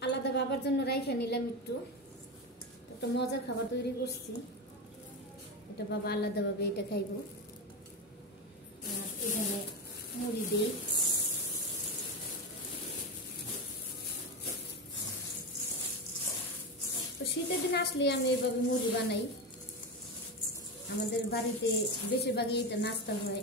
আলাদা বাবার জন্য রাইখা নিলাম একটু একটা মজার খাবার তৈরি করছি এটা বাবা আলাদাভাবে এটা খাইবো আর এখানে মুড়ি দেই তো শীতের দিন আসলে আমি এইভাবে মুড়ি বানাই আমাদের বাড়িতে বেশিরভাগই এটা নাস্তা হয়